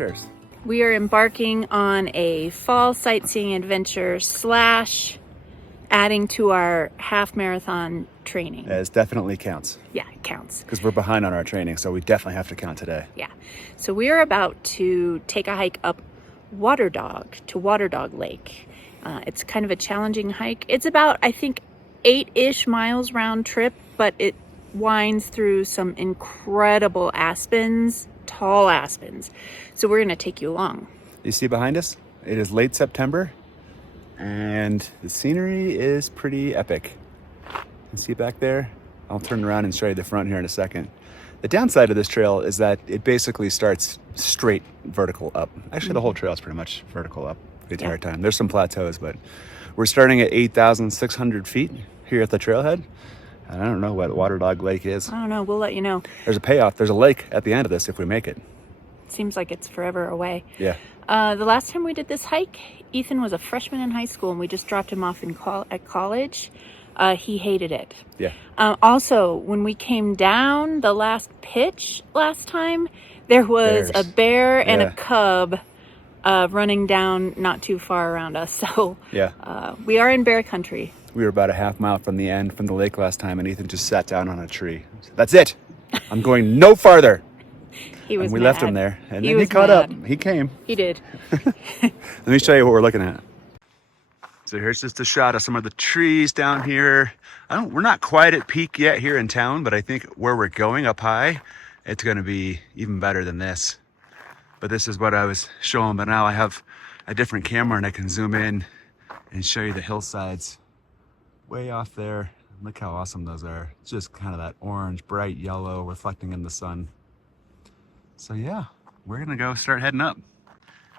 adventures. We are embarking on a fall sightseeing adventure / adding to our half marathon training. It definitely counts. Yeah, it counts. Because we're behind on our training, so we definitely have to count today. Yeah. So we are about to take a hike up Waterdog to Waterdog Lake. It's kind of a challenging hike. It's about, I think, 8-ish miles round trip, but it winds through some incredible aspens, tall aspens. So we're going to take you along. You see behind us? It is late September, and the scenery is pretty epic. You see back there? I'll turn around and show you the front here in a second. The downside of this trail is that it basically starts straight vertical up. Actually, the whole trail is pretty much vertical up the entire time. There's some plateaus, but we're starting at 8,600 feet here at the trailhead. And I don't know what Waterdog Lake is. I don't know. We'll let you know. There's a payoff. There's a lake at the end of this if we make it. Seems like it's forever away. Yeah. The last time we did this hike, Ethan was a freshman in high school, and we just dropped him off at college. He hated it. Yeah. Also, when we came down the last pitch last time, there was a bear and a cub running down not too far around us. So we are in bear country. We were about a half mile from the end from the lake last time, and Ethan just sat down on a tree. That's it. I'm going no farther. He was and we mad. left him there, and then he caught up. He came. He did. Let me show you what we're looking at. So here's just a shot of some of the trees down here. We're not quite at peak yet here in town, but I think where we're going up high, it's going to be even better than this. But this is what I was showing, but now I have a different camera and I can zoom in and show you the hillsides way off there. Look how awesome those are. It's just kind of that orange, bright yellow reflecting in the sun. So yeah, we're gonna go start heading up.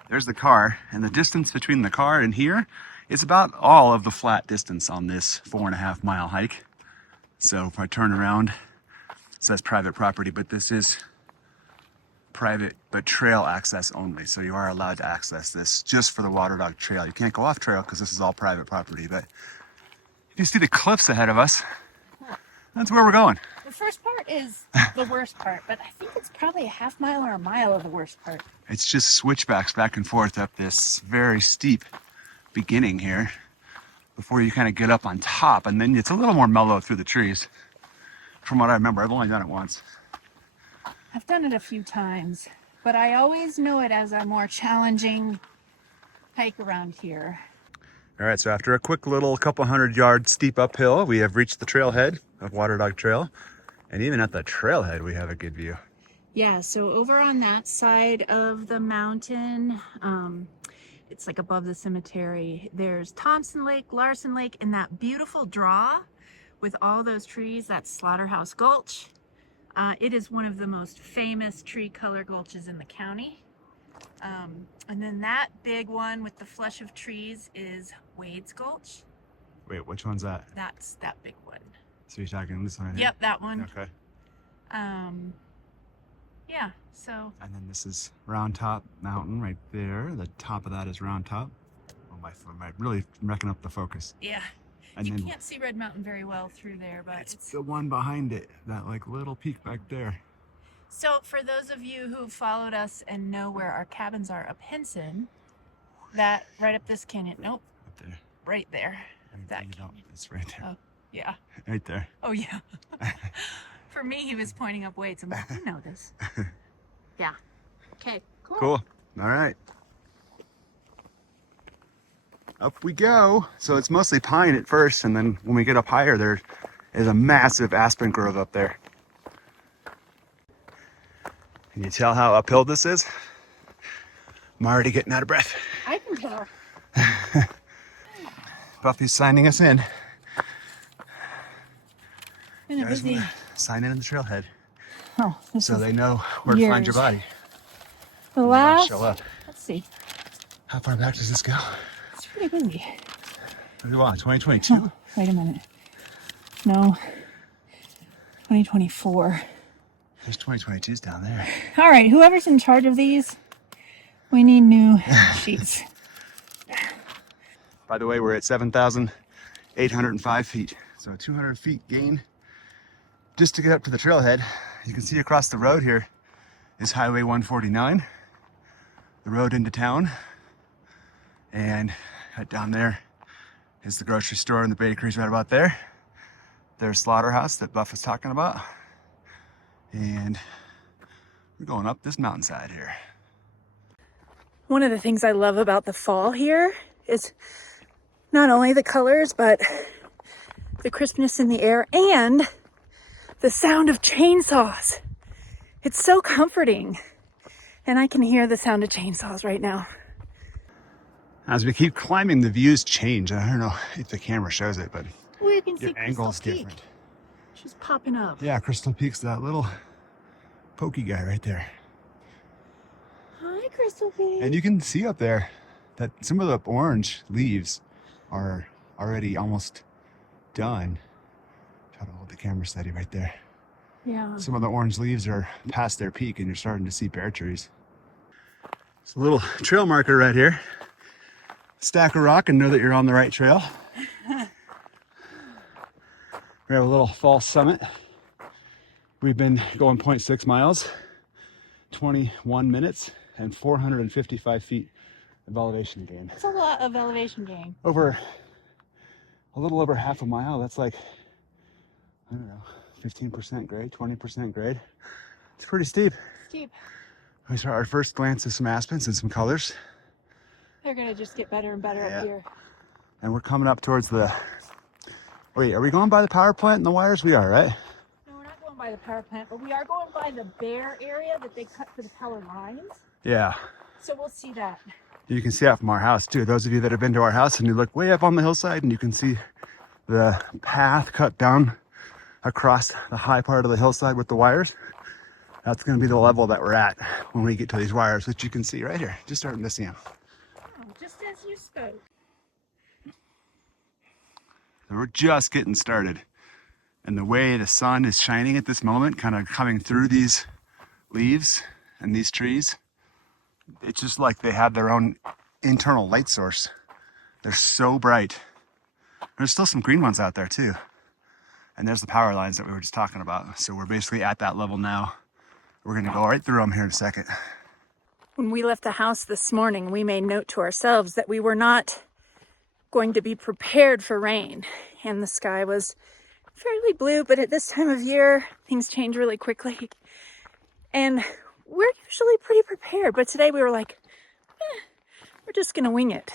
There's the car, and the distance between the car and here is about all of the flat distance on this 4.5 mile hike. So if I turn around, it says private property, but this is private, but trail access only. So you are allowed to access this just for the Waterdog Trail. You can't go off trail because this is all private property, but you see the cliffs ahead of us. That's where we're going. The first part is the worst part, but I think it's probably a half mile or a mile of the worst part. It's just switchbacks back and forth up this very steep beginning here before you kind of get up on top, and then it's a little more mellow through the trees. From what I remember, I've only done it once. I've done it a few times, but I always know it as a more challenging hike around here. All right, so after a quick little couple 100-yard steep uphill, we have reached the trailhead of Waterdog Trail. And even at the trailhead, we have a good view. Yeah, so over on that side of the mountain, it's like above the cemetery, there's Thompson Lake, Larson Lake, and that beautiful draw with all those trees, that's Slaughterhouse Gulch. It is one of the most famous tree color gulches in the county. And then that big one with the flush of trees is Wade's Gulch. Wait, which one's that? That's that big one. So you're talking this one? Yep, that one. Okay. Yeah, so. And then this is Round Top Mountain right there. The top of that is Round Top. Oh, my really wrecking up the focus. Yeah. And you then can't see Red Mountain very well through there, but it's the one behind it, that like little peak back there. So for those of you who followed us and know where our cabins are up Henson, that right up this canyon, nope, Up there. right there, that you canyon. don't, it's right there. Oh, yeah. Right there. Oh, yeah. For me, he was pointing up weights. I'm like, you know this. Yeah. Okay, cool. Cool. All right. Up we go. So it's mostly pine at first, and then when we get up higher, there is a massive aspen grove up there. Can you tell how uphill this is? I'm already getting out of breath. I can tell. Buffy's signing us in. Been a busy. Sign in the trailhead. Oh, this so is they know where to find your body. The last. Show up. Let's see. How far back does this go? It's pretty busy. What do you want? 2022? Oh, wait a minute. No. 2024. There's 2022s down there. All right, whoever's in charge of these, we need new sheets. By the way, we're at 7,805 feet. So a 200 feet gain just to get up to the trailhead. You can see across the road here is Highway 149. the road into town. And right down there is the grocery store and the bakery's right about there. There's slaughterhouse that Buff was talking about. And we're going up this mountainside here. One of the things I love about the fall here is not only the colors, but the crispness in the air and the sound of chainsaws. It's so comforting. And I can hear the sound of chainsaws right now. As we keep climbing, the views change. I don't know if the camera shows it, but Well, you can see your angle's Crystal Peak. different. She's popping up. Yeah, Crystal Peak's that little pokey guy right there. Hi, Crystal Peak. And you can see up there that some of the orange leaves are already almost done. Try to hold the camera steady right there. Yeah. Some of the orange leaves are past their peak and you're starting to see bare trees. It's a little trail marker right here. Stack a rock and know that you're on the right trail. We have a little false summit. We've been going 0.6 miles, 21 minutes, and 455 feet of elevation gain. That's a lot of elevation gain. Over a little over half a mile, that's like, I don't know, 15% grade, 20% grade. It's pretty steep. Steep. We saw our first glance at some aspens and some colors. They're gonna just get better and better up here. And we're coming up towards the, wait, are we going by the power plant and the wires? We are, right? No, we're not going by the power plant, but we are going by the bare area that they cut for the power lines. Yeah. So we'll see that. You can see that from our house too. Those of you that have been to our house and you look way up on the hillside and you can see the path cut down across the high part of the hillside with the wires. That's going to be the level that we're at when we get to these wires, which you can see right here. Just starting to see them. Oh, just as you spoke. So we're just getting started. And the way the sun is shining at this moment, kind of coming through these leaves and these trees, it's just like they have their own internal light source. They're so bright. There's still some green ones out there too. And there's the power lines that we were just talking about. So we're basically at that level now. We're gonna go right through them here in a second. When we left the house this morning, we made note to ourselves that we were not going to be prepared for rain. And the sky was fairly blue, but at this time of year, things change really quickly. And we're usually pretty prepared, but today we were like, we're just gonna wing it.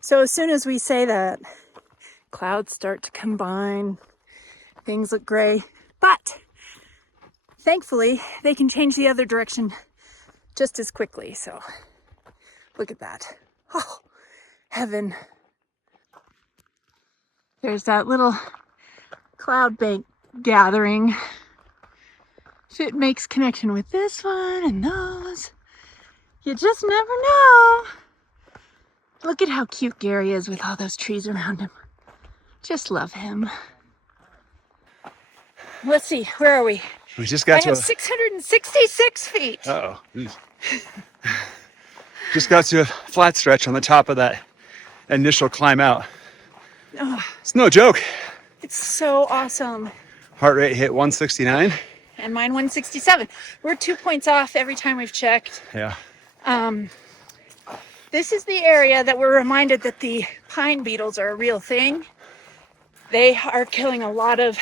So as soon as we say that, clouds start to combine, things look gray, but thankfully they can change the other direction just as quickly. So look at that. Oh, heaven. There's that little cloud bank gathering. If it makes connection with this one and those, you just never know. Look at how cute Gary is with all those trees around him. Just love him. Let's see, where are we? We just got I have 666 feet. Uh-oh. Just got to a flat stretch on the top of that initial climb out. Oh, It's no joke. it's so awesome. Heart rate hit 169. And mine 167. We're 2 points off every time we've checked. Yeah. This is the area that we're reminded that the pine beetles are a real thing. They are killing a lot of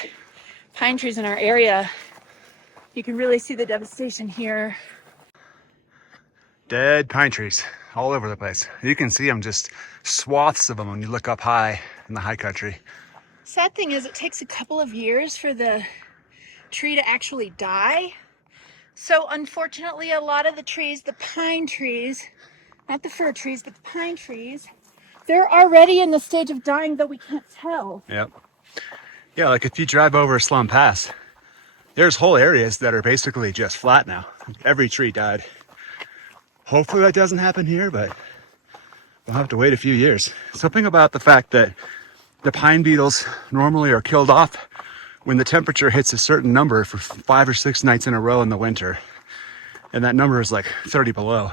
pine trees in our area. You can really see the devastation here. Dead pine trees all over the place. You can see them, just swaths of them when you look up high in the high country. Sad thing is it takes a couple of years for the tree to actually die. So unfortunately, a lot of the trees, the pine trees, not the fir trees, but the pine trees, they're already in the stage of dying, though we can't tell. Yep. Yeah, like if you drive over Slum Pass, there's whole areas that are basically just flat now. Every tree died. Hopefully that doesn't happen here, but we'll have to wait a few years. Something about the fact that the pine beetles normally are killed off when the temperature hits a certain number for 5 or 6 nights in a row in the winter. And that number is like 30 below.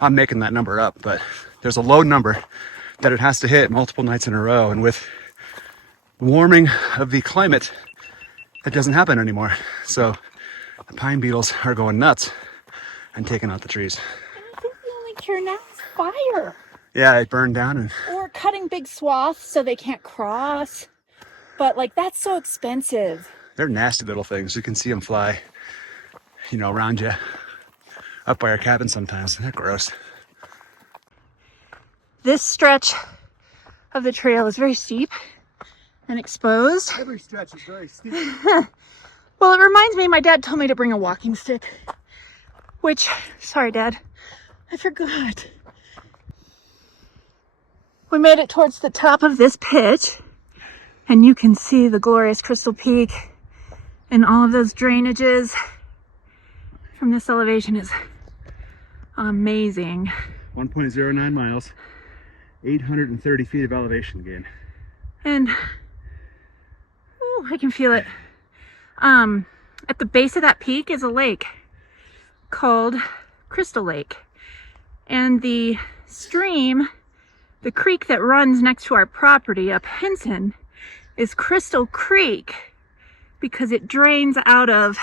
I'm making that number up, but there's a low number that it has to hit multiple nights in a row. And with warming of the climate, that doesn't happen anymore. So the pine beetles are going nuts and taking out the trees. I think here now is fire. Yeah, it burned down and Or cutting big swaths so they can't cross. But like, that's so expensive. they're nasty little things. You can see them fly, you know, around you up by our cabin sometimes. They're gross. This stretch of the trail is very steep and exposed. Every stretch is very steep. Well, it reminds me, my dad told me to bring a walking stick, which, sorry, Dad, I forgot. We made it towards the top of this pitch, and you can see the glorious Crystal Peak and all of those drainages from this elevation is amazing. 1.09 miles, 830 feet of elevation gain. And ooh, I can feel it. At the base of that peak is a lake called Crystal Lake. And the stream, the creek that runs next to our property up Henson, is Crystal Creek because it drains out of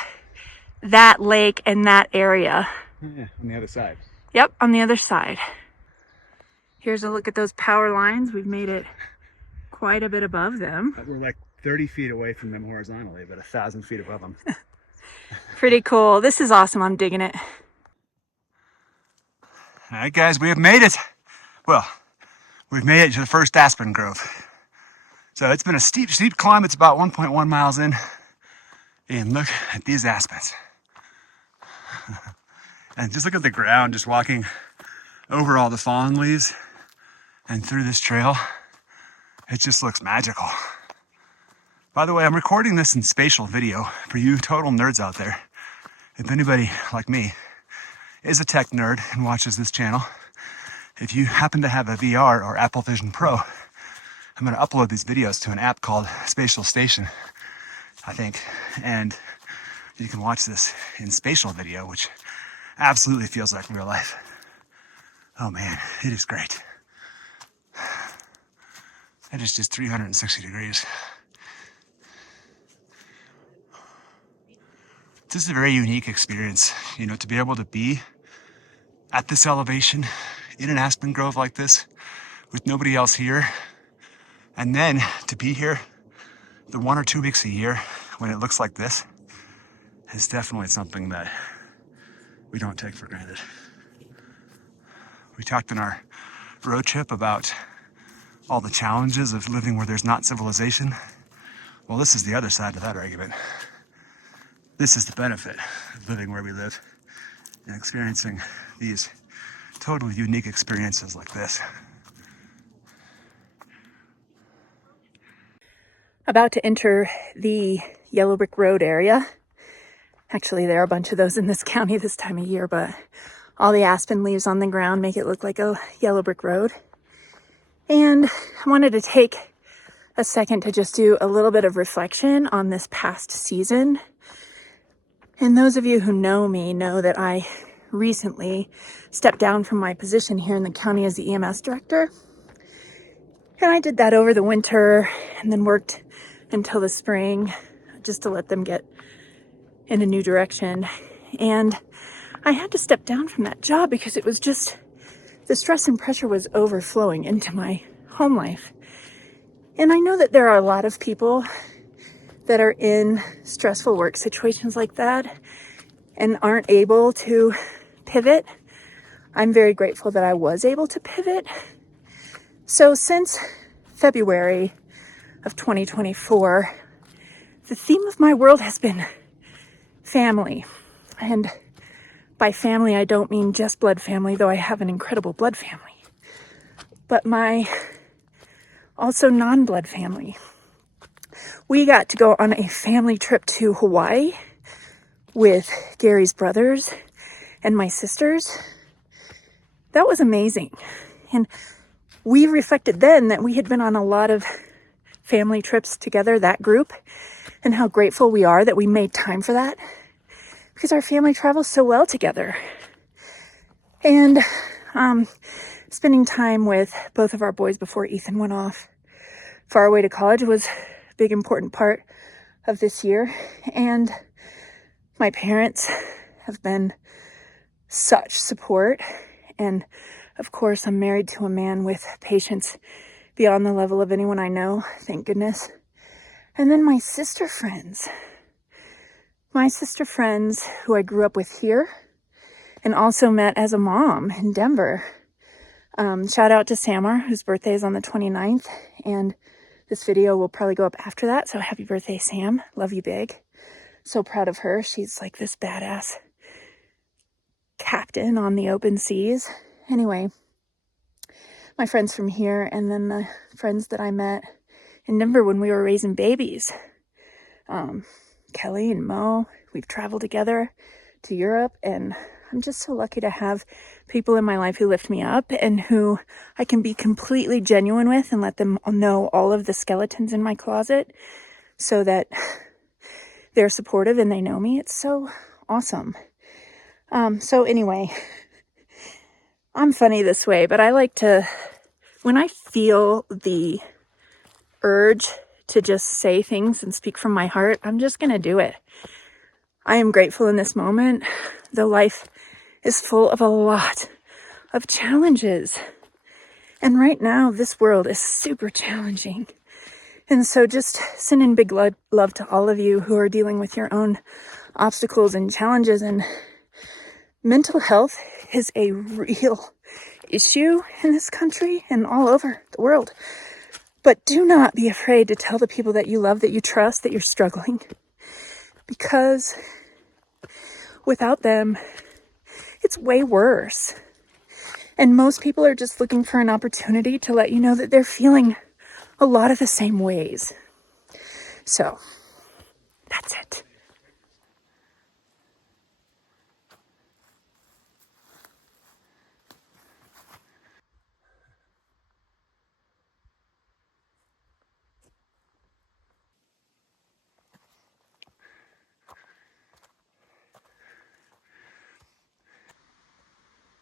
that lake and that area. Yeah, on the other side. Yep, on the other side. Here's a look at those power lines. We've made it quite a bit above them. We're like 30 feet away from them horizontally, but 1,000 feet above them. Pretty cool. This is awesome. I'm digging it. All right, guys, we have made it. Well, we've made it to the first aspen grove. So it's been a steep, steep climb. It's about 1.1 miles in. And look at these aspens. And just look at the ground, just walking over all the fallen leaves and through this trail. It just looks magical. By the way, I'm recording this in spatial video for you total nerds out there. If anybody like me is a tech nerd and watches this channel, if you happen to have a VR or Apple Vision Pro, I'm going to upload these videos to an app called Spatial Station, I think. And you can watch this in spatial video, which absolutely feels like real life. Oh man, it is great. It is just 360 degrees. This is a very unique experience, you know, to be able to be at this elevation in an aspen grove like this with nobody else here. And then to be here the 1 or 2 weeks a year when it looks like this is definitely something that we don't take for granted. We talked in our road trip about all the challenges of living where there's not civilization. Well, this is the other side of that argument. This is the benefit of living where we live and experiencing these totally unique experiences like this. About to enter the Yellow Brick Road area. Actually, there are a bunch of those in this county this time of year, but all the aspen leaves on the ground make it look like a yellow brick road. And I wanted to take a second to just do a little bit of reflection on this past season. And those of you who know me know that I recently stepped down from my position here in the county as the EMS director. And I did that over the winter and then worked until the spring just to let them get in a new direction. And I had to step down from that job because it was just, the stress and pressure was overflowing into my home life. And I know that there are a lot of people that are in stressful work situations like that and aren't able to pivot. I'm very grateful that I was able to pivot. So since February of 2024, the theme of my world has been family. And by family, I don't mean just blood family, though I have an incredible blood family, but my also non-blood family. We got to go on a family trip to Hawaii with Gary's brothers and my sisters. That was amazing. And we reflected then that we had been on a lot of family trips together, that group, and how grateful we are that we made time for that because our family travels so well together. And spending time with both of our boys before Ethan went off far away to college was a big important part of this year. And my parents have been such support And of course, I'm married to a man with patience beyond the level of anyone I know, thank goodness. And then my sister friends who I grew up with here and also met as a mom in Denver. Shout out to Samar, whose birthday is on the 29th, and this video will probably go up after that, so happy birthday, Sam. Love you big. So proud of her. She's like this badass captain on the open seas. Anyway, my friends from here, and then the friends that I met in Denver when we were raising babies. Kelly and Mo, we've traveled together to Europe, and I'm just so lucky to have people in my life who lift me up and who I can be completely genuine with and let them know all of the skeletons in my closet so that they're supportive and they know me. It's so awesome. So anyway, I'm funny this way, but I like to, when I feel the urge to just say things and speak from my heart, I'm just going to do it. I am grateful in this moment, though life is full of a lot of challenges. And right now, this world is super challenging. And so just sending big love to all of you who are dealing with your own obstacles and challenges. And mental health is a real issue in this country and all over the world. But do not be afraid to tell the people that you love, that you trust, that you're struggling. Because without them, it's way worse. And most people are just looking for an opportunity to let you know that they're feeling a lot of the same ways. So, that's it.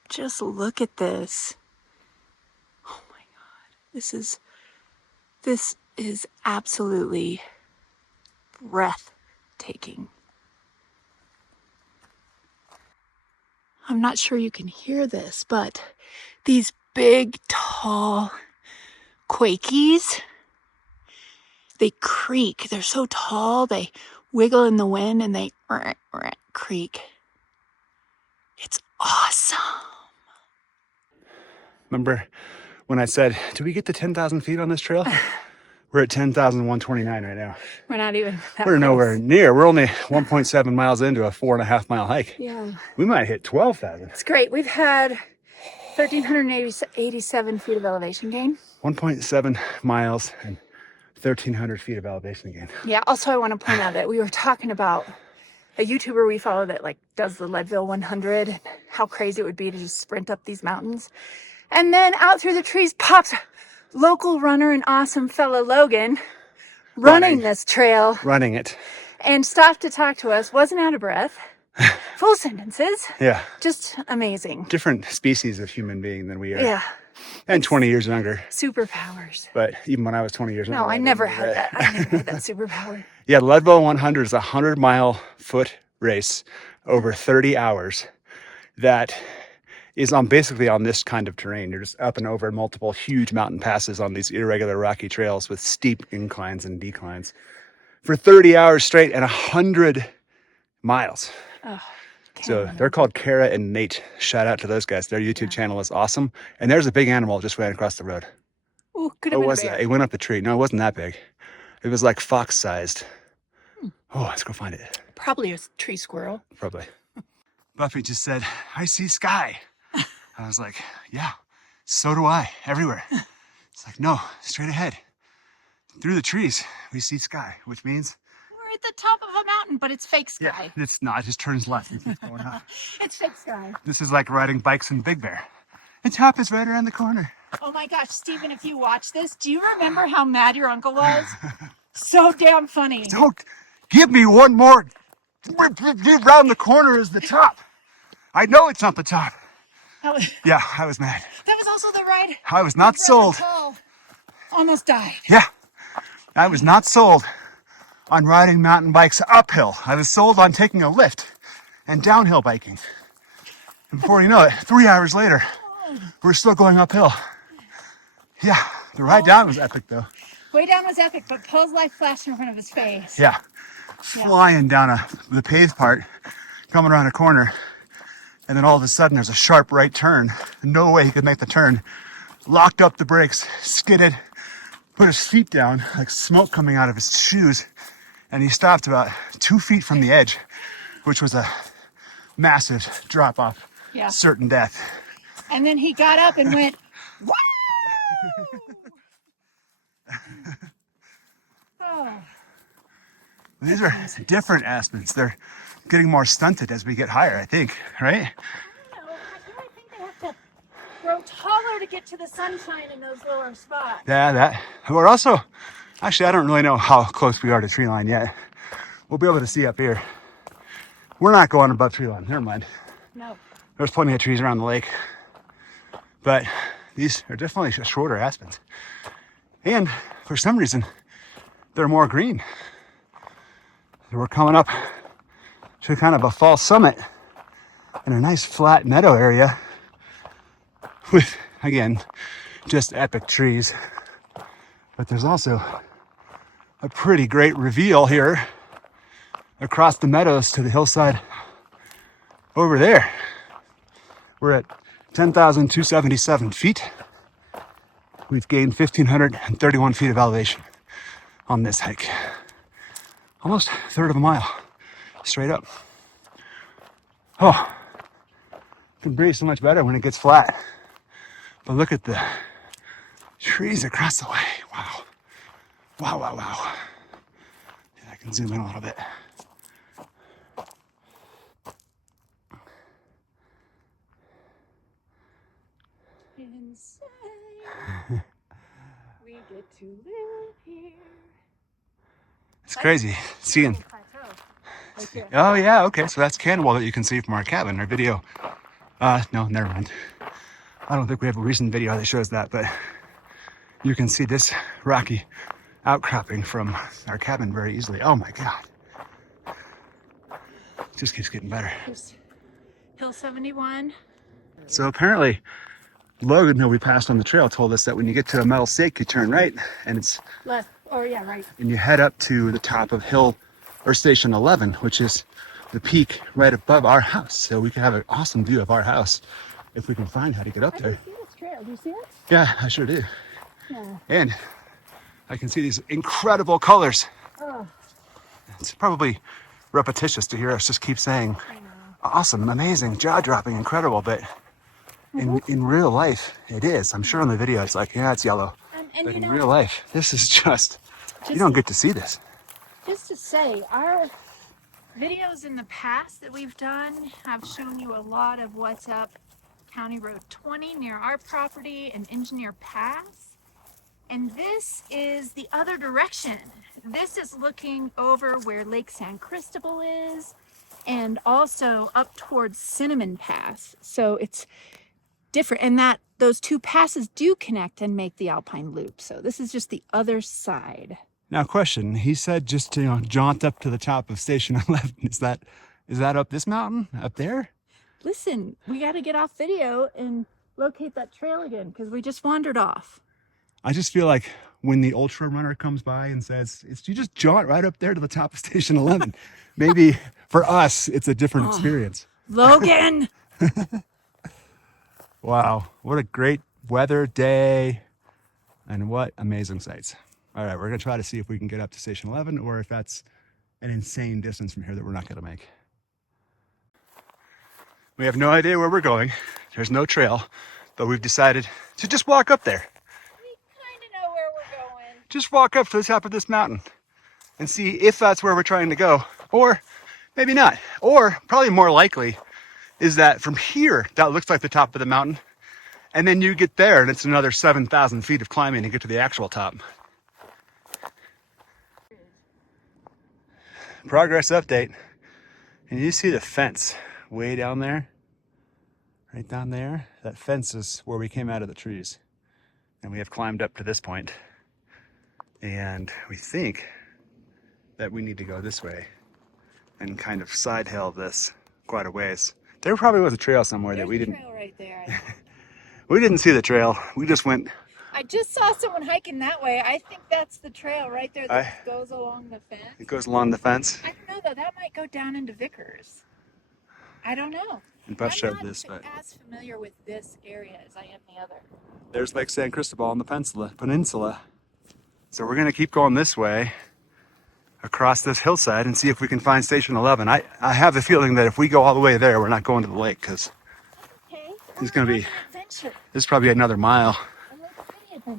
Just look at this. Oh my God. This is absolutely breathtaking. I'm not sure you can hear this, but these big, tall quakies, they creak. They're so tall, they wiggle in the wind and they creak. It's awesome. Remember when I said, do we get to 10,000 feet on this trail? We're at 10,129 right now. We're not even that We're close. nowhere near. We're only 1.7 miles into a 4.5 mile hike. Yeah. We might hit 12,000. It's great. We've had 1,387 feet of elevation gain. 1.7 miles and 1,300 feet of elevation gain. Yeah. Also, I want to point out that we were talking about a YouTuber we follow that like does the Leadville 100, and how crazy it would be to just sprint up these mountains. And then out through the trees pops local runner and awesome fellow Logan running this trail. Running it. And stopped to talk to us, wasn't out of breath. Full sentences. Yeah. Just amazing. Different species of human being than we are. Yeah. And 20 years younger. Superpowers. But even when I was 20 years younger. No, I never had that. I never had that superpower. Yeah, the Leadville 100 is a 100-mile foot race over 30 hours that is basically on this kind of terrain. You're just up and over multiple huge mountain passes on these irregular rocky trails with steep inclines and declines for 30 hours straight and 100 miles. Oh, so they're called Kara and Nate. Shout out to those guys. Their YouTube channel is awesome. And there's a big animal just ran across the road. Ooh, could have been a bear. That? It went up the tree. No, it wasn't that big. It was like fox-sized. Oh, let's go find it. Probably a tree squirrel. Probably. Buffy just said, I see sky. I was like, yeah, so do I, everywhere. It's like, no, straight ahead. Through the trees, we see sky, which means... We're at the top of a mountain, but it's fake sky. Yeah, it's not, it just turns left and keeps going up. It's fake sky. This is like riding bikes in Big Bear. The top is right around the corner. Oh my gosh, Stephen, if you watch this, do you remember how mad your uncle was? So damn funny. Don't give me one more. Around the corner is the top. I know it's not the top. Yeah, I was mad. That was also the ride. I was not sold. Almost died. Yeah, I was not sold on riding mountain bikes uphill. I was sold on taking a lift and downhill biking. And before you know it, 3 hours later, we're still going uphill. Yeah, the ride down was epic though. Way down was epic, but Poe's life flashed in front of his face. Yeah, flying down the paved part, coming around a corner, and then all of a sudden there's a sharp right turn. No way he could make the turn. Locked up the brakes, skidded, put his feet down, like smoke coming out of his shoes, and he stopped about 2 feet from the edge, which was a massive drop off, certain death. And then he got up and went, woo! Oh. These are different aspens. They're getting more stunted as we get higher, I think, right? I think they have to grow taller to get to the sunshine in those lower spots. Yeah, that. We're also, actually, I don't really know how close we are to tree line yet. We'll be able to see up here. We're not going above tree line, never mind. No. There's plenty of trees around the lake. But these are definitely shorter aspens. And for some reason, they're more green. We're coming up to kind of a fall summit in a nice flat meadow area with, again, just epic trees. But there's also a pretty great reveal here across the meadows to the hillside over there. We're at 10,277 feet. We've gained 1,531 feet of elevation on this hike. Almost a third of a mile, straight up. Oh, can breathe so much better when it gets flat. But look at the trees across the way. Wow. Wow, wow, wow. I can zoom in a little bit. Inside, we get to live here. It's crazy seeing. Oh yeah, okay. So that's Cannonball that you can see from our cabin, our video. No, never mind. I don't think we have a recent video that shows that, but you can see this rocky outcropping from our cabin very easily. Oh my God. It just keeps getting better. Here's Hill 71. So apparently Logan, who we passed on the trail, told us that when you get to a metal stake, you turn right and it's left. Oh yeah, right. And you head up to the top of station 11, which is the peak right above our house. So we can have an awesome view of our house if we can find how to get up there. I can see this trail. Do you see it? Yeah, I sure do. Yeah. And I can see these incredible colors. Oh. It's probably repetitious to hear us just keep saying awesome, amazing, jaw-dropping, incredible, but in real life, it is. I'm sure on the video it's like, yeah, it's yellow. But in real life, this is just you don't get to see this. Just to say, our videos in the past that we've done have shown you a lot of what's up County Road 20 near our property and Engineer Pass. And this is the other direction. This is looking over where Lake San Cristobal is and also up towards Cinnamon Pass. So it's different, and that those two passes do connect and make the Alpine Loop. So this is just the other side. Now, question. He said just to jaunt up to the top of Station 11. Is that up this mountain up there? Listen, we got to get off video and locate that trail again because we just wandered off. I just feel like when the ultra runner comes by and says, you just jaunt right up there to the top of Station 11. Maybe for us, it's a different experience. Logan! Wow, what a great weather day and what amazing sights. All right, we're gonna try to see if we can get up to Station 11 or if that's an insane distance from here that we're not gonna make. We have no idea where we're going. There's no trail, but we've decided to just walk up there. We kind of know where we're going. Just walk up to the top of this mountain and see if that's where we're trying to go, or maybe not. Or probably more likely is that from here, that looks like the top of the mountain. And then you get there and it's another 7,000 feet of climbing to get to the actual top. Progress update. And you see the fence way down there? Right down there? That fence is where we came out of the trees. And we have climbed up to this point. And we think that we need to go this way and kind of side hill this quite a ways. There probably was a trail somewhere that we didn't. Trail right there. We didn't see the trail. We just went. I just saw someone hiking that way. I think that's the trail right there that I, goes along the fence. it goes along the fence. I don't know though. That might go down into Vickers. I don't know. And Beth I'm showed not this, but as familiar with this area as I am the other. there's Lake San Cristobal on the peninsula. So we're gonna keep going this way across this hillside and see if we can find Station 11. I have the feeling that if we go all the way there, we're not going to the lake because Okay. it's gonna be. An adventure. This is probably another mile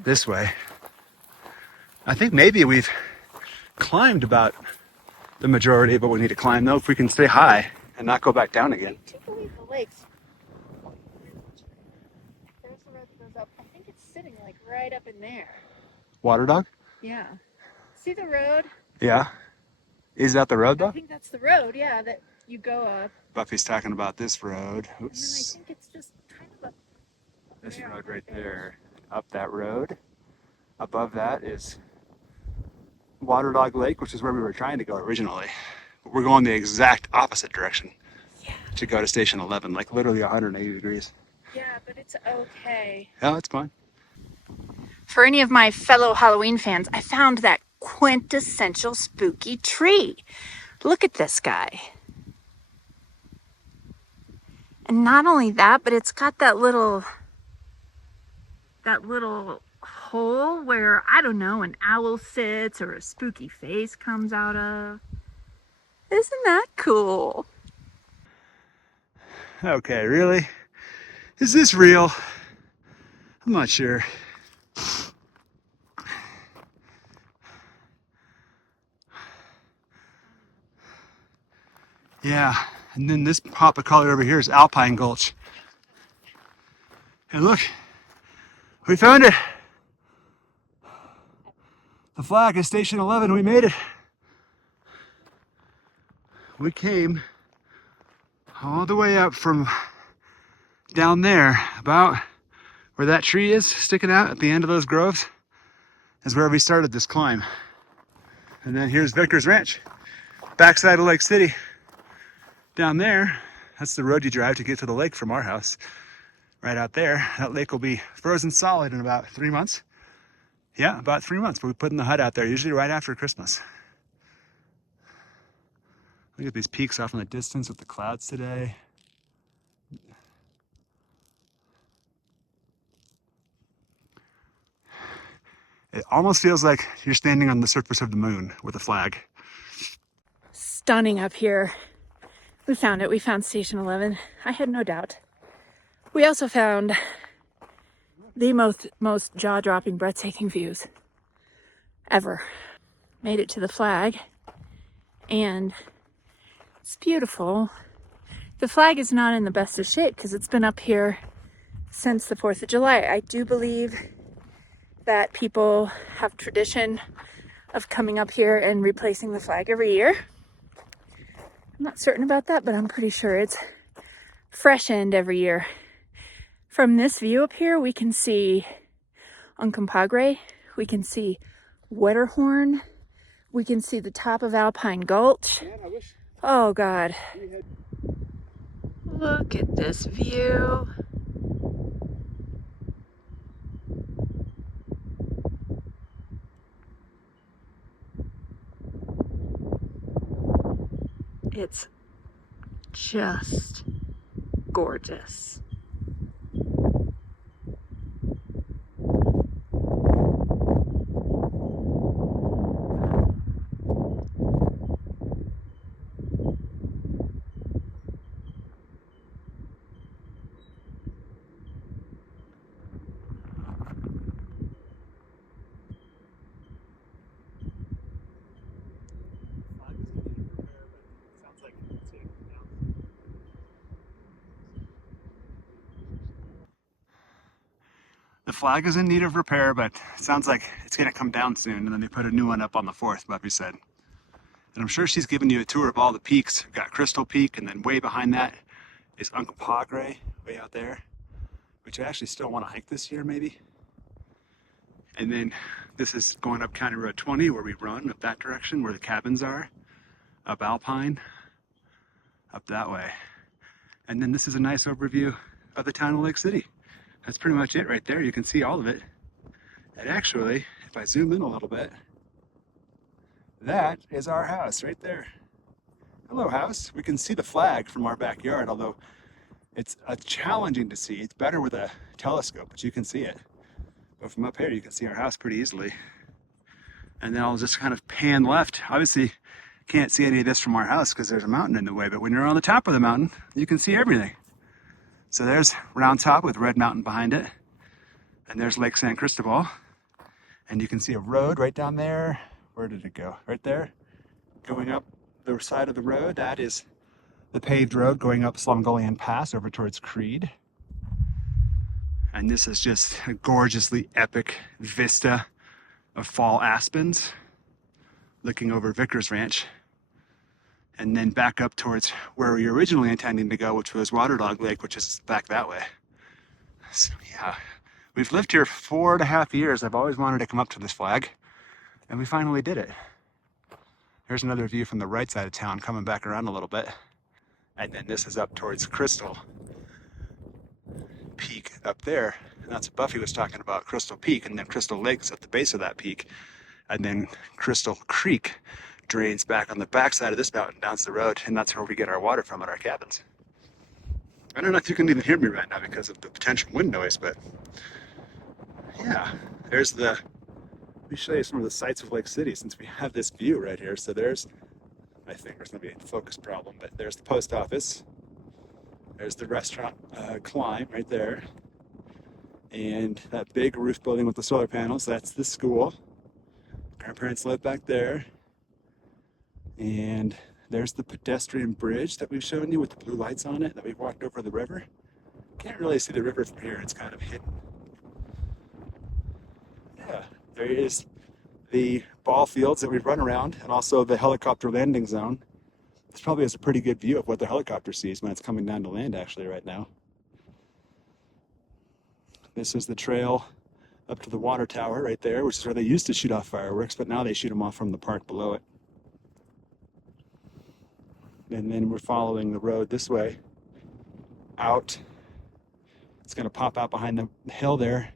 this way. I think maybe we've climbed about the majority of what we need to climb though, if we can stay high and not go back down again. I do believe the lakes. There's the road that goes up. I think it's sitting like right up in there. Waterdog? Yeah. See the road? Yeah. Is that the road I though? think that's the road, yeah, that you go up. Buffy's talking about this road. And then I Oops. think it's just kind of up This there, road right there. Up that road. Above that is Waterdog Lake, which is where we were trying to go originally. But we're going the exact opposite direction to go to Station 11, like literally 180 degrees. Yeah, but it's okay. Yeah, it's fine. For any of my fellow Halloween fans, I found that quintessential spooky tree. Look at this guy. And not only that, but it's got that little hole where, I don't know, an owl sits or a spooky face comes out of. Isn't that cool? Okay, really? Is this real? I'm not sure. Yeah, and then this pop of color over here is Alpine Gulch. And look, we found it. The flag is Station 11, we made it. We came all the way up from down there, about where that tree is sticking out at the end of those groves, is where we started this climb. And then here's Vickers Ranch, backside of Lake City. Down there, that's the road you drive to get to the lake from our house. Right out there, that lake will be frozen solid in about 3 months. Yeah, about 3 months, but we put in the hut out there, usually right after Christmas. Look at these peaks off in the distance with the clouds today. It almost feels like you're standing on the surface of the moon with a flag. Stunning up here. We found it. We found Station 11. I had no doubt. We also found the most jaw-dropping, breathtaking views ever. Made it to the flag, and it's beautiful. The flag is not in the best of shape because it's been up here since the 4th of July. I do believe that people have tradition of coming up here and replacing the flag every year. I'm not certain about that, but I'm pretty sure it's freshened every year. From this view up here, we can see Uncompahgre, we can see Wetterhorn, we can see the top of Alpine Gulch. Oh God. Look at this view. It's just gorgeous. The flag is in need of repair, but it sounds like it's gonna come down soon, and then they put a new one up on the 4th, Buffy said. And I'm sure she's giving you a tour of all the peaks. We've got Crystal Peak, and then way behind that is Uncompahgre, way out there, which I actually still want to hike this year, maybe. And then this is going up County Road 20, where we run up that direction, where the cabins are, up Alpine, up that way. And then this is a nice overview of the town of Lake City, That's pretty much it right there. You can see all of it. And actually, if I zoom in a little bit, that is our house right there. Hello, house. We can see the flag from our backyard, although it's challenging to see. It's better with a telescope, but you can see it. But from up here, you can see our house pretty easily. And then I'll just kind of pan left. Obviously, can't see any of this from our house because there's a mountain in the way, but when you're on the top of the mountain, you can see everything. So there's Round Top with Red Mountain behind it. And there's Lake San Cristobal. And you can see a road right down there. Where did it go? Right there. Going up the side of the road, that is the paved road going up Slumgullion Pass over towards Creed. And this is just a gorgeously epic vista of fall aspens looking over Vickers Ranch. And then back up towards where we were originally intending to go, which was Waterdog Lake, which is back that way. So yeah, we've lived here 4.5 years. I've always wanted to come up to this flag, and we finally did it. Here's another view from the right side of town, coming back around a little bit. And then this is up towards Crystal Peak up there. And that's what Buffy was talking about, Crystal Peak, and then Crystal Lake's at the base of that peak. And then Crystal Creek drains back on the backside of this mountain down to the road, and that's where we get our water from at our cabins. I don't know if you can even hear me right now because of the potential wind noise, but yeah, there's the, let me show you some of the sights of Lake City since we have this view right here. So there's, I think there's gonna be a focus problem, but there's the post office. There's the restaurant Climb right there. And that big roof building with the solar panels, that's the school. Grandparents live back there. And there's the pedestrian bridge that we've shown you with the blue lights on it that we walked over the river. Can't really see the river from here, it's kind of hidden. Yeah, there is the ball fields that we've run around, and also the helicopter landing zone. This probably has a pretty good view of what the helicopter sees when it's coming down to land actually right now. This is the trail up to the water tower right there, which is where they used to shoot off fireworks, but now they shoot them off from the park below it. And then we're following the road this way out. It's going to pop out behind the hill there.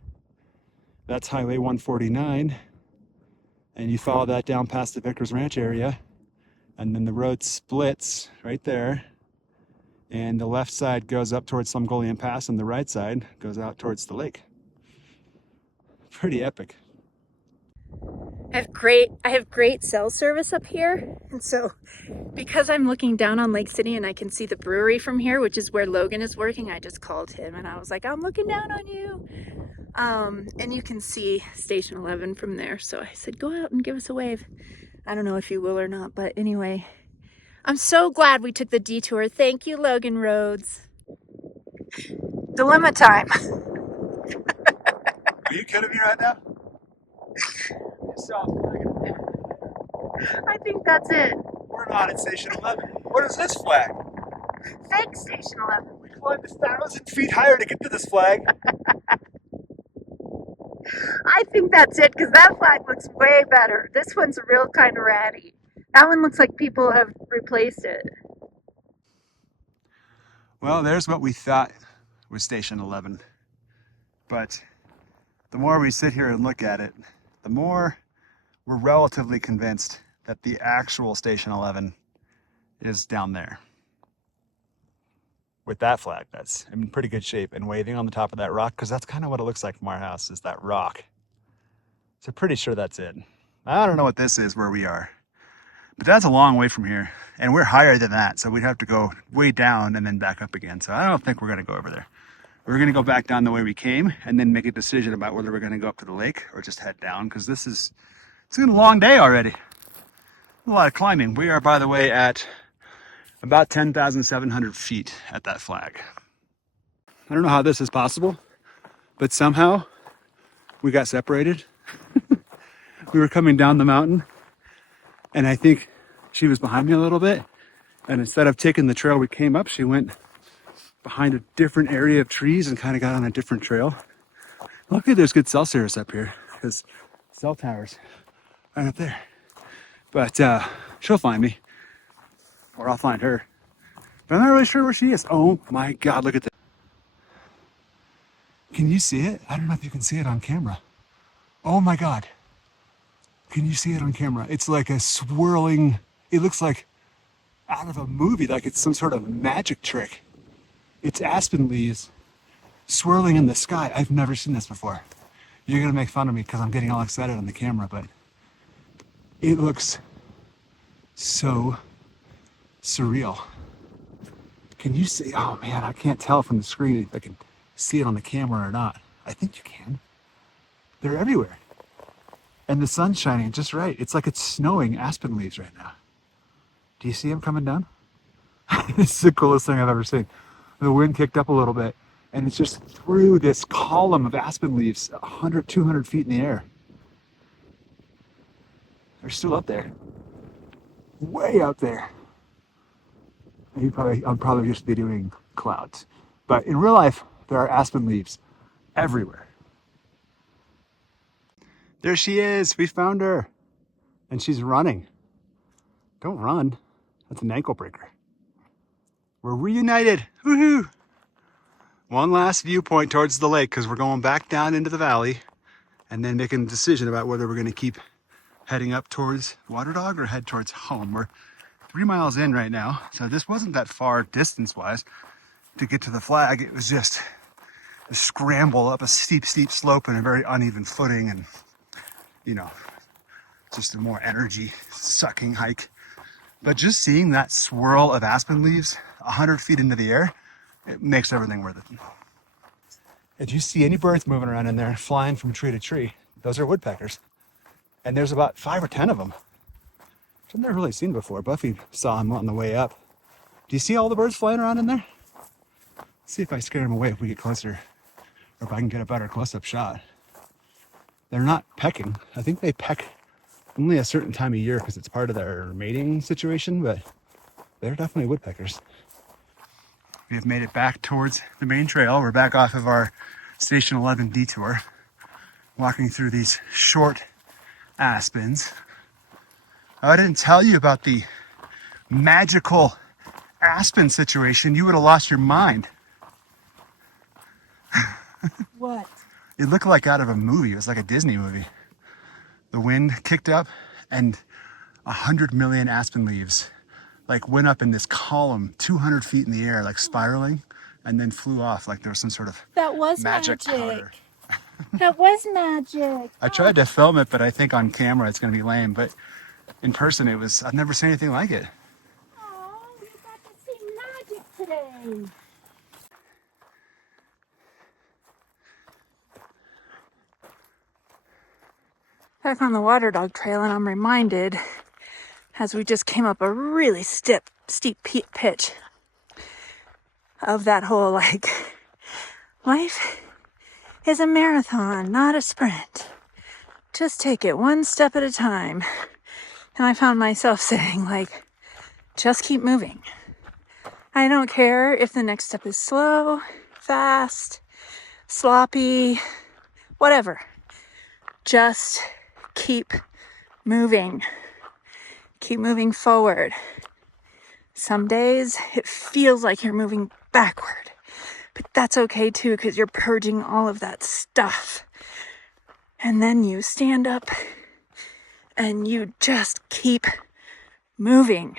That's Highway 149. And you follow that down past the Vickers Ranch area. And then the road splits right there. And the left side goes up towards Slumgullion Pass, and the right side goes out towards the lake. Pretty epic. I have great cell service up here, and so because I'm looking down on Lake City and I can see the brewery from here, which is where Logan is working, I just called him and I was like, I'm looking down on you. And you can see Station 11 from there, so I said, go out and give us a wave. I don't know if you will or not, but anyway, I'm so glad we took the detour. Thank you, Logan Rhodes. Dilemma time. Are you kidding me right now? I think that's it. We're not at Station 11. What is this flag? Fake Station 11. We climbed 1,000 feet higher to get to this flag. I think that's it, because that flag looks way better. This one's real kind of ratty. That one looks like people have replaced it. Well, there's what we thought was Station 11. But the more we sit here and look at it, the more we're relatively convinced that the actual Station 11 is down there. With that flag, that's in pretty good shape and waving on the top of that rock, because that's kind of what it looks like from our house, is that rock. So pretty sure that's it. I don't know what this is where we are, but that's a long way from here, and we're higher than that, so we'd have to go way down and then back up again. So I don't think we're gonna go over there. We're gonna go back down the way we came and then make a decision about whether we're gonna go up to the lake or just head down, because it's been a long day already. A lot of climbing. We are, by the way, at about 10,700 feet at that flag. I don't know how this is possible, but somehow we got separated. We were coming down the mountain, and I think she was behind me a little bit, and instead of taking the trail we came up, she went behind a different area of trees and kind of got on a different trail. Luckily there's good cell service up here, because cell towers right up there. But she'll find me, or I'll find her. But I'm not really sure where she is. Oh my God, look at that. Can you see it? I don't know if you can see it on camera. Oh my God. Can you see it on camera? It's like a swirling, it looks like out of a movie, like it's some sort of magic trick. It's aspen leaves swirling in the sky. I've never seen this before. You're gonna make fun of me because I'm getting all excited on the camera, but it looks so surreal. Can you see? Oh man, I can't tell from the screen if I can see it on the camera or not. I think you can. They're everywhere. And the sun's shining just right. It's like it's snowing aspen leaves right now. Do you see them coming down? This is the coolest thing I've ever seen. The wind kicked up a little bit and it's just through this column of aspen leaves, 100, 200 feet in the air. They're still up there. Way up there. I'll probably just be doing clouds. But in real life, there are aspen leaves everywhere. There she is. We found her. And she's running. Don't run. That's an ankle breaker. We're reunited. Woohoo! One last viewpoint towards the lake because we're going back down into the valley and then making a decision about whether we're going to keep heading up towards Waterdog or head towards home. We're 3 miles in right now, so this wasn't that far distance-wise to get to the flag. It was just a scramble up a steep slope and a very uneven footing and, you know, just a more energy-sucking hike. But just seeing that swirl of aspen leaves 100 feet into the air, it makes everything worth it. If you see any birds moving around in there, flying from tree to tree, those are woodpeckers. And there's about 5 or 10 of them. Which I've never really seen before. Buffy saw them on the way up. Do you see all the birds flying around in there? Let's see if I scare them away if we get closer, or if I can get a better close-up shot. They're not pecking. I think they peck only a certain time of year because it's part of their mating situation, but they're definitely woodpeckers. We have made it back towards the main trail. We're back off of our Station 11 detour, walking through these short aspens. I didn't tell you about the magical aspen situation. You would have lost your mind. What? It looked like out of a movie. It was like a Disney movie. The wind kicked up and 100 million aspen leaves like went up in this column 200 feet in the air, like spiraling, and then flew off like there was some sort of That was magic powder. That was magic. I tried to film it, but I think on camera it's going to be lame. But in person, I've never seen anything like it. Oh, we got to see magic today. Back on the Waterdog Trail, and I'm reminded as we just came up a really steep pitch of that whole life is a marathon, not a sprint. Just take it one step at a time. And I found myself saying just keep moving. I don't care if the next step is slow, fast, sloppy, whatever. Just keep moving. Keep moving forward. Some days it feels like you're moving backward, but that's okay too because you're purging all of that stuff. And then you stand up and you just keep moving.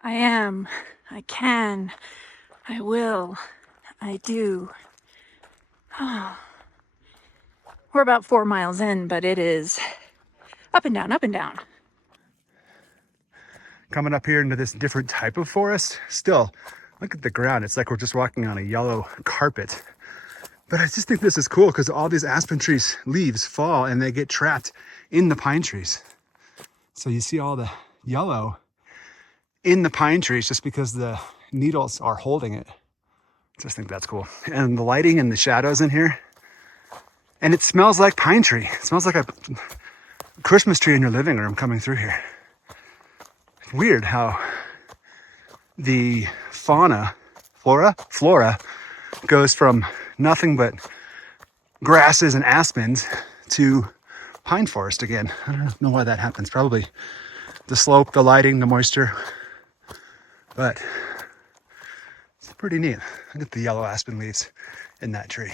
I am, I can, I will, I do. Oh. We're about 4 miles in, but it is up and down, up and down. Coming up here into this different type of forest. Still, look at the ground. It's like we're just walking on a yellow carpet. But I just think this is cool because all these aspen trees leaves fall and they get trapped in the pine trees. So you see all the yellow in the pine trees just because the needles are holding it. I just think that's cool. And the lighting and the shadows in here. And it smells like pine tree. It smells like a Christmas tree in your living room coming through here. It's weird how the flora goes from nothing but grasses and aspens to pine forest again. I don't know why that happens. Probably the slope, the lighting, the moisture. But it's pretty neat. Look at the yellow aspen leaves. in that tree.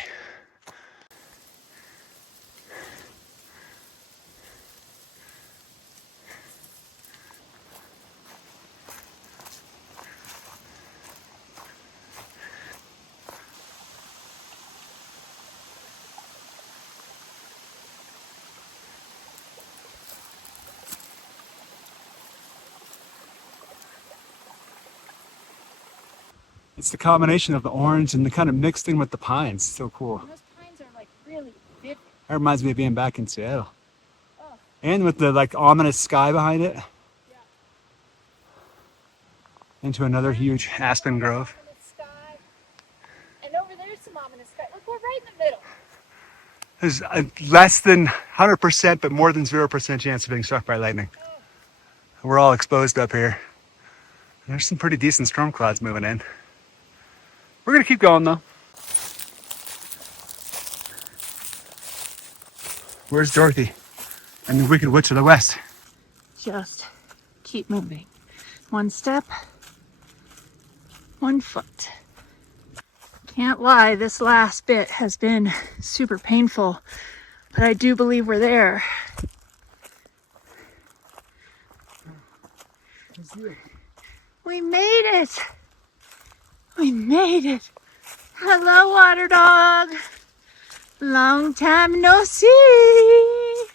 It's the combination of the orange and the kind of mixed in with the pines. So cool. And those pines are like really vivid. That reminds me of being back in Seattle. Oh. And with the like ominous sky behind it. Yeah. Into another huge aspen grove. Ominous sky. And over there's some ominous sky. Look, we're right in the middle. There's a less than 100%, but more than 0% chance of being struck by lightning. Oh. We're all exposed up here. There's some pretty decent storm clouds moving in. We're gonna keep going though. Where's Dorothy and the Wicked Witch of the West? Just keep moving. One step, 1 foot. Can't lie, this last bit has been super painful, but I do believe we're there. We made it! We made it! Hello, Waterdog! Long time no see!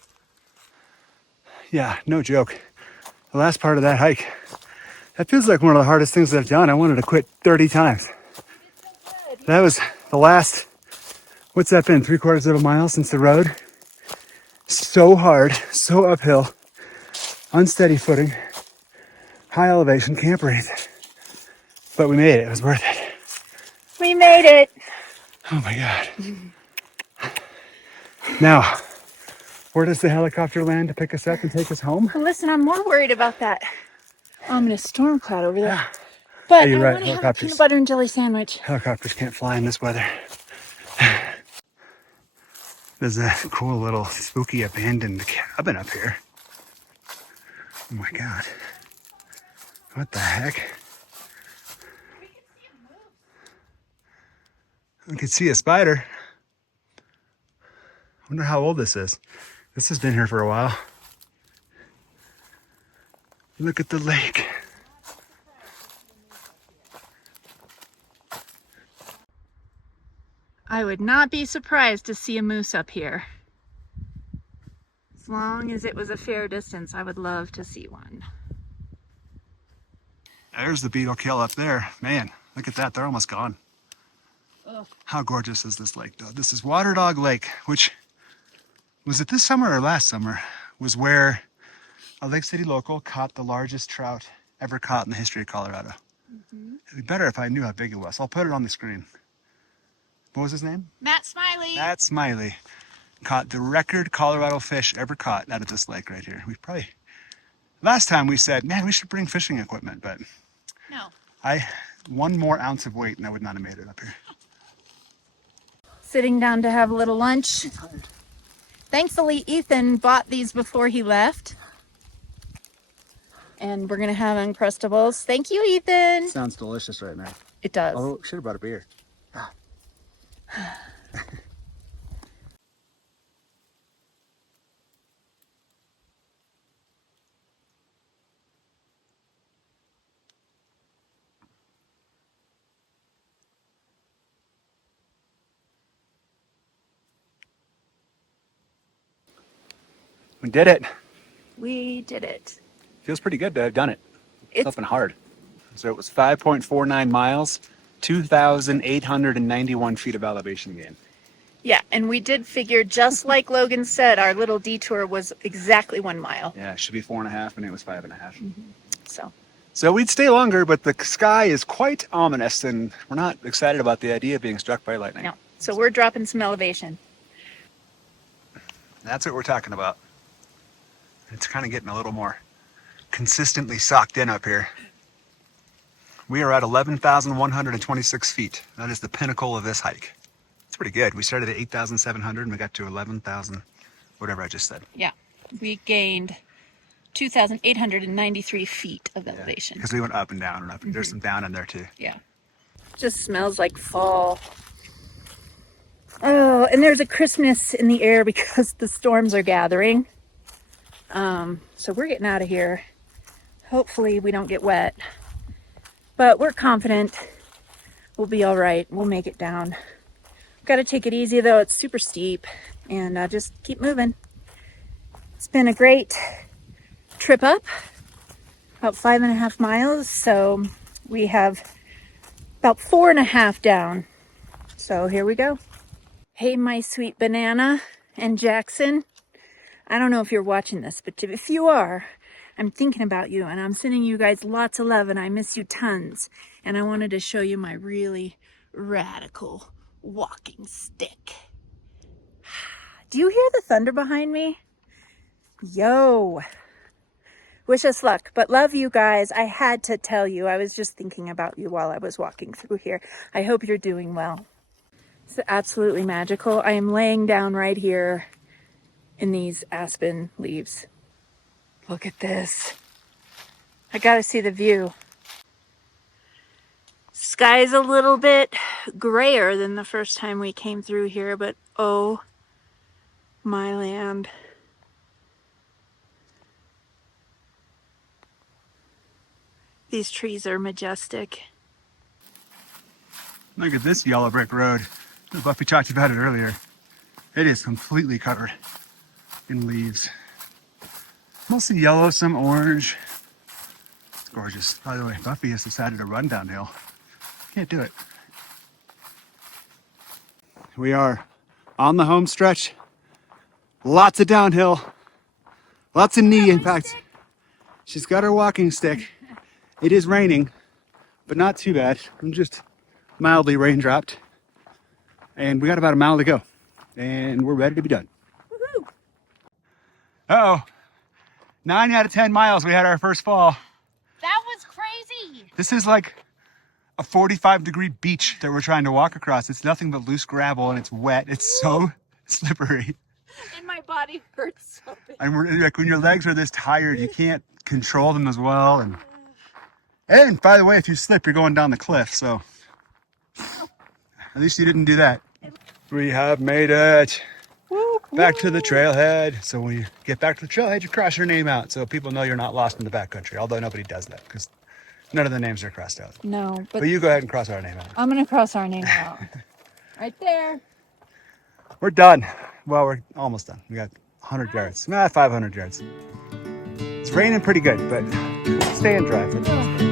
Yeah, no joke. The last part of that hike, that feels like one of the hardest things I've done. I wanted to quit 30 times. That was the last, what's that been, 3/4 of a mile since the road? So hard, so uphill, unsteady footing, high elevation, can't breathe. But we made it, it was worth it. We made it! Oh my God. Now, where does the helicopter land to pick us up and take us home? Well, listen, I'm more worried about that ominous storm cloud over there. Yeah. But Hey, you're I right, want to have a helicopters. peanut butter and jelly sandwich. Helicopters can't fly in this weather. There's a cool little spooky abandoned cabin up here. Oh my God. What the heck? We can see a spider. I wonder how old this is. This has been here for a while. Look at the lake. I would not be surprised to see a moose up here. As long as it was a fair distance, I would love to see one. There's the beetle kill up there. Man, look at that. They're almost gone. Ugh. How gorgeous is this lake, though? This is Waterdog Lake, which was it this summer or last summer? Was where a Lake City local caught the largest trout ever caught in the history of Colorado. It'd be better if I knew how big it was. I'll put it on the screen. What was his name? Matt Smiley. Matt Smiley caught the record Colorado fish ever caught out of this lake right here. We probably, last time we said, man, we should bring fishing equipment, but No. one more ounce of weight and I would not have made it up here. Sitting down to have a little lunch. Thankfully, Ethan bought these before he left. And we're gonna have Uncrustables. Thank you, Ethan. Sounds delicious right now. It does. Oh, should have brought a beer. We did it. We did it. Feels pretty good to have done it. It's Up and hard. So it was 5.49 miles, 2,891 feet of elevation gain. Yeah, and we did figure, just like Logan said, our little detour was exactly 1 mile. Yeah, it should be 4.5 and it was 5.5. So So we'd stay longer, but the sky is quite ominous and we're not excited about the idea of being struck by lightning. no. So we're dropping some elevation. That's what we're talking about. It's kind of getting a little more consistently socked in up here. We are at 11,126 feet. That is the pinnacle of this hike. It's pretty good. We started at 8,700 and we got to 11,000, whatever I just said. Yeah, we gained 2,893 feet of elevation. Because we went up and down and up. There's some down in there too. Yeah. Just smells like fall. Oh, and there's a crispness in the air because the storms are gathering. So we're getting out of here. Hopefully we don't get wet, but we're confident we'll be all right. We'll make it down. Got to take it easy though. It's super steep, and just keep moving. It's been a great trip up, about 5.5 miles. So we have about 4.5 down. So here we go. Hey, my sweet banana and Jackson. I don't know if you're watching this, but if you are, I'm thinking about you and I'm sending you guys lots of love and I miss you tons. And I wanted to show you my really radical walking stick. Do you hear the thunder behind me? Yo. Wish us luck, but love you guys. I had to tell you. I was just thinking about you while I was walking through here. I hope you're doing well. It's absolutely magical. I am laying down right here in these aspen leaves. Look at this. I gotta see the view. Sky's a little bit grayer than the first time we came through here, but oh my land. These trees are majestic. Look at this yellow brick road. Buffy talked about it earlier. It is completely covered in leaves. Mostly yellow, some orange. It's gorgeous. By the way, Buffy has decided to run downhill. Can't do it. We are on the home stretch. Lots of downhill. Lots of knee impacts. She's got her walking stick. It is raining, but not too bad. I'm just mildly raindropped. And we got about a mile to go. And we're ready to be done. Woohoo! Uh-oh. 9 out of 10 miles, we had our first fall. That was crazy. This is like a 45-degree beach that we're trying to walk across. It's nothing but loose gravel and it's wet. It's so slippery. And my body hurts so bad. And we're, like, when your legs are this tired, you can't control them as well. And by the way, if you slip, you're going down the cliff. So at least you didn't do that. We have made it back to the trailhead. So when you get back to the trailhead, you cross your name out so people know you're not lost in the backcountry. Although nobody does that because none of the names are crossed out. No, but you go ahead and cross our name out. I'm going to cross our name out. Right there. We're done. Well, we're almost done. We got 100 yards. 500 yards. It's raining pretty good, but staying dry for the most part.